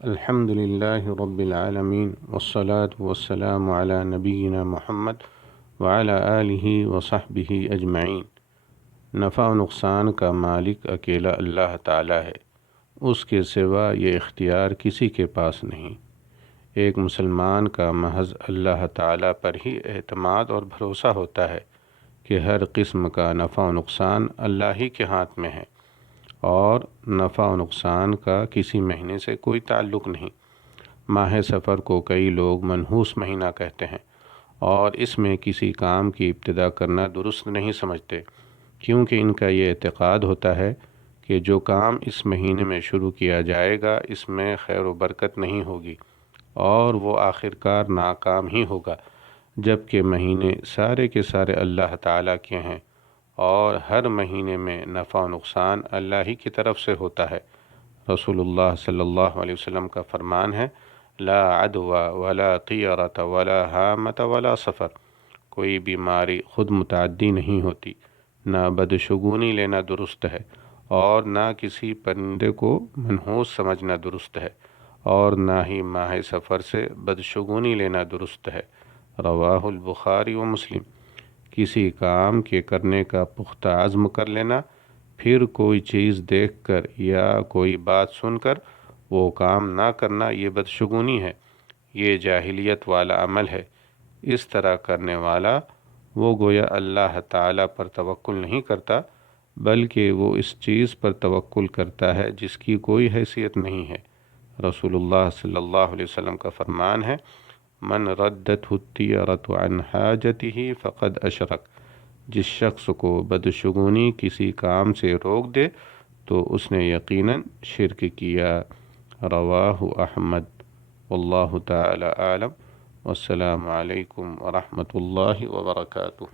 الحمد للہ رب العالمین والصلاة والسلام علی نبینا محمد وعلی آلہ وصحبہ اجمعین۔ نفع و نقصان کا مالک اکیلا اللہ تعالی ہے، اس کے سوا یہ اختیار کسی کے پاس نہیں۔ ایک مسلمان کا محض اللہ تعالی پر ہی اعتماد اور بھروسہ ہوتا ہے کہ ہر قسم کا نفع و نقصان اللہ ہی کے ہاتھ میں ہے، اور نفع و نقصان کا کسی مہینے سے کوئی تعلق نہیں۔ ماہ سفر کو کئی لوگ منحوس مہینہ کہتے ہیں اور اس میں کسی کام کی ابتدا کرنا درست نہیں سمجھتے، کیونکہ ان کا یہ اعتقاد ہوتا ہے کہ جو کام اس مہینے میں شروع کیا جائے گا اس میں خیر و برکت نہیں ہوگی اور وہ آخرکار ناکام ہی ہوگا، جبکہ مہینے سارے کے سارے اللہ تعالیٰ کے ہیں اور ہر مہینے میں نفع و نقصان اللہ ہی کی طرف سے ہوتا ہے۔ رسول اللہ صلی اللہ علیہ وسلم کا فرمان ہے، لا عدوى ولا طیرۃ ولا حامۃ ولا سفر، کوئی بیماری خود متعدی نہیں ہوتی، نہ بدشگونی لینا درست ہے اور نہ کسی پرندے کو منحوس سمجھنا درست ہے، اور نہ ہی ماہ سفر سے بدشگونی لینا درست ہے۔ رواہ البخاری و مسلم۔ کسی کام کے کرنے کا پختہ عزم کر لینا، پھر کوئی چیز دیکھ کر یا کوئی بات سن کر وہ کام نہ کرنا، یہ بدشگونی ہے، یہ جاہلیت والا عمل ہے۔ اس طرح کرنے والا وہ گویا اللہ تعالیٰ پر توکل نہیں کرتا، بلکہ وہ اس چیز پر توکل کرتا ہے جس کی کوئی حیثیت نہیں ہے۔ رسول اللہ صلی اللہ علیہ وسلم کا فرمان ہے، من ردته الطیرۃ عن حاجتہ فقد اشرک، جس شخص کو بدشگونی کسی کام سے روک دے تو اس نے یقیناً شرک کیا۔ رواہ احمد۔ واللہ تعالی اعلم، والسلام علیکم ورحمۃ اللہ وبرکاتہ۔